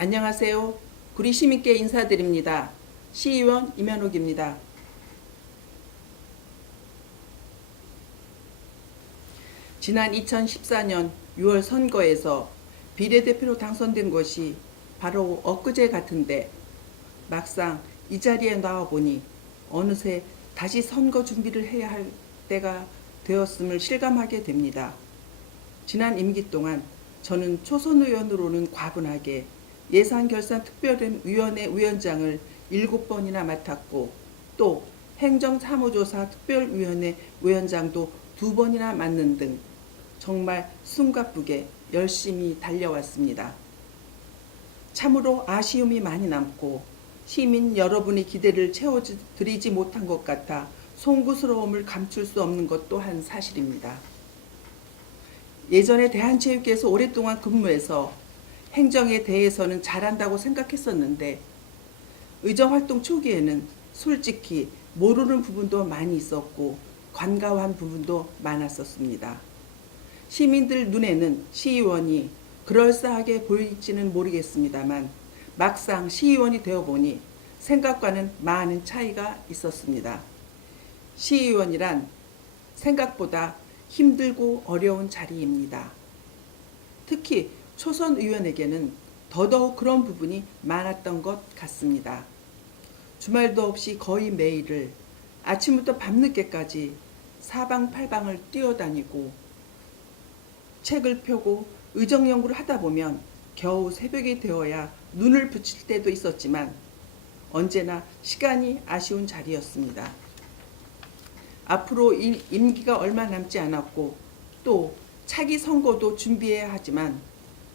안녕하세요. 구리 시민께 인사드립니다. 시의원 임현옥입니다. 지난 2014년 6월 선거에서 비례대표로 당선된 것이 바로 엊그제 같은데 막상 이 자리에 나와보니 어느새 다시 선거 준비를 해야 할 때가 되었음을 실감하게 됩니다. 지난 임기 동안 저는 초선 의원으로는 과분하게 예산결산특별위원회 위원장을 7번이나 맡았고 또 행정사무조사 특별위원회 위원장도 2번이나 맡는 등 정말 숨가쁘게 열심히 달려왔습니다. 참으로 아쉬움이 많이 남고 시민 여러분의 기대를 채워드리지 못한 것 같아 송구스러움을 감출 수 없는 것 또한 사실입니다. 예전에 대한체육회에서 오랫동안 근무해서 행정에 대해서는 잘한다고 생각했었는데 의정활동 초기에는 솔직히 모르는 부분도 많이 있었고 관가한 부분도 많았었습니다. 시민들 눈에는 시의원이 그럴싸하게 보일지는 모르겠습니다만 막상 시의원이 되어보니 생각과는 많은 차이가 있었습니다. 시의원이란 생각보다 힘들고 어려운 자리입니다. 특히 초선 의원에게는 더더욱 그런 부분이 많았던 것 같습니다. 주말도 없이 거의 매일을 아침부터 밤늦게까지 사방팔방을 뛰어다니고 책을 펴고 의정연구를 하다 보면 겨우 새벽이 되어야 눈을 붙일 때도 있었지만 언제나 시간이 아쉬운 자리였습니다. 앞으로 임기가 얼마 남지 않았고 또 차기 선거도 준비해야 하지만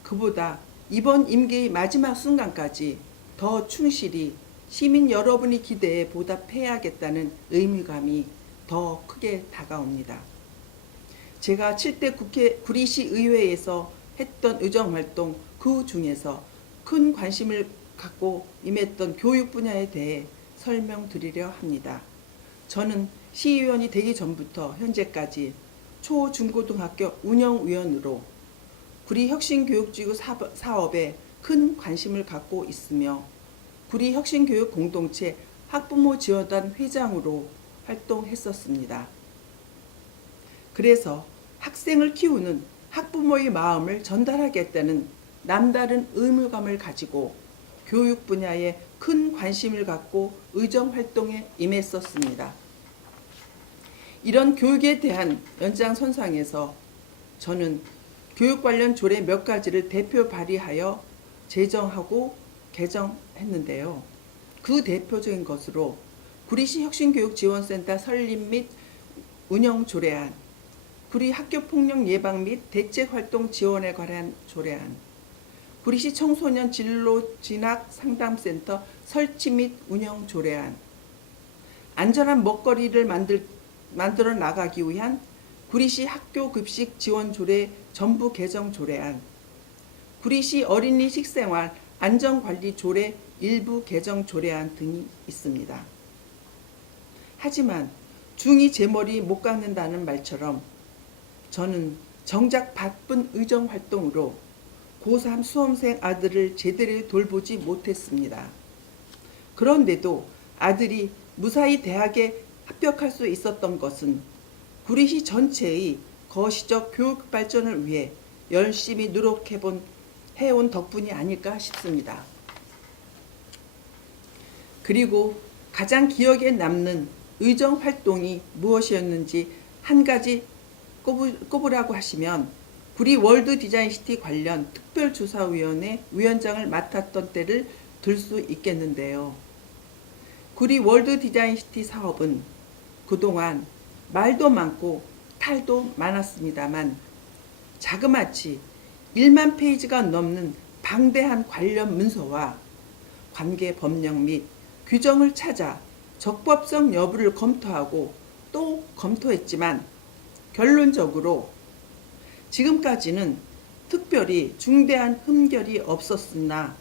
그보다 이번 임기의 마지막 순간까지 더 충실히 시민 여러분의 기대에 보답해야겠다는 의무감이 더 크게 다가옵니다. 제가 7대 구리시 의회에서 했던 의정활동 그 중에서 큰 관심을 갖고 임했던 교육 분야에 대해 설명드리려 합니다. 저는 시의원이 되기 전부터 현재까지 초, 중고등학교 운영위원으로 구리혁신교육지구 사업에 큰 관심을 갖고 있으며 구리혁신교육 공동체 학부모 지원단 회장으로 활동했었습니다. 그래서 학생을 키우는 학부모의 마음을 전달하겠다는 남다른 의무감을 가지고 교육 분야에 큰 관심을 갖고 의정활동에 임했었습니다. 이런 교육에 대한 연장선상에서 저는 교육 관련 조례 몇 가지를 대표 발의하여 제정하고 개정했는데요. 그 대표적인 것으로 구리시 혁신교육지원센터 설립 및 운영 조례안, 구리 학교폭력 예방 및 대책활동 지원에 관한 조례안, 구리시 청소년 진로 진학 상담센터 설치 및 운영 조례안, 안전한 먹거리를 만들어 나가기 위한 구리시 학교 급식 지원 조례 전부 개정 조례안, 구리시 어린이 식생활 안전관리 조례 일부 개정 조례안 등이 있습니다. 하지만 중이 제 머리 못 깎는다는 말처럼 저는 정작 바쁜 의정활동으로 고3 수험생 아들을 제대로 돌보지 못했습니다. 그런데도 아들이 무사히 대학에 합격할 수 있었던 것은 구리시 전체의 거시적 교육 발전을 위해 열심히 해온 덕분이 아닐까 싶습니다. 그리고 가장 기억에 남는 의정 활동이 무엇이었는지 한 가지 꼽으라고 하시면 구리 월드 디자인시티 관련 특별조사위원회 위원장을 맡았던 때를 들 수 있겠는데요. 구리 월드 디자인시티 사업은 그동안 말도 많고 탈도 많았습니다만 자그마치 1만 페이지가 넘는 방대한 관련 문서와 관계 법령 및 규정을 찾아 적법성 여부를 검토하고 또 검토했지만 결론적으로 지금까지는 특별히 중대한 흠결이 없었으나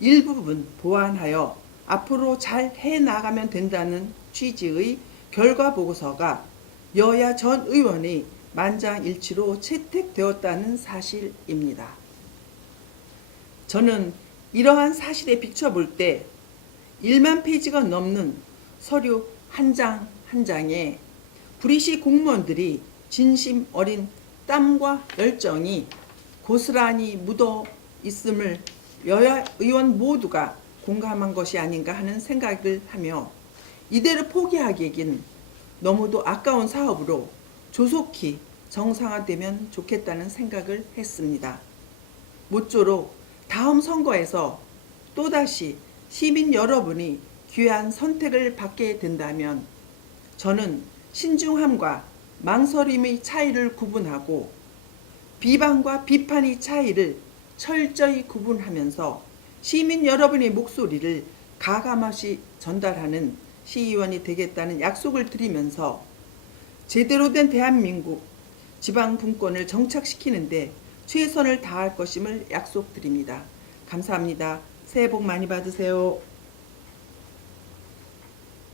일부분 보완하여 앞으로 잘 해나가면 된다는 취지의 결과보고서가 여야 전 의원의 만장일치로 채택되었다는 사실입니다. 저는 이러한 사실에 비춰볼 때 1만 페이지가 넘는 서류 한 장 한 장에 구리시 공무원들이 진심 어린 땀과 열정이 고스란히 묻어 있음을 여야 의원 모두가 공감한 것이 아닌가 하는 생각을 하며, 이대로 포기하기에는 너무도 아까운 사업으로 조속히 정상화되면 좋겠다는 생각을 했습니다. 모쪼록 다음 선거에서 또다시 시민 여러분이 귀한 선택을 받게 된다면 저는 신중함과 망설임의 차이를 구분하고 비방과 비판의 차이를 철저히 구분하면서 시민 여러분의 목소리를 가감없이 전달하는 시의원이 되겠다는 약속을 드리면서 제대로 된 대한민국 지방분권을 정착시키는데 최선을 다할 것임을 약속드립니다. 감사합니다. 새해 복 많이 받으세요.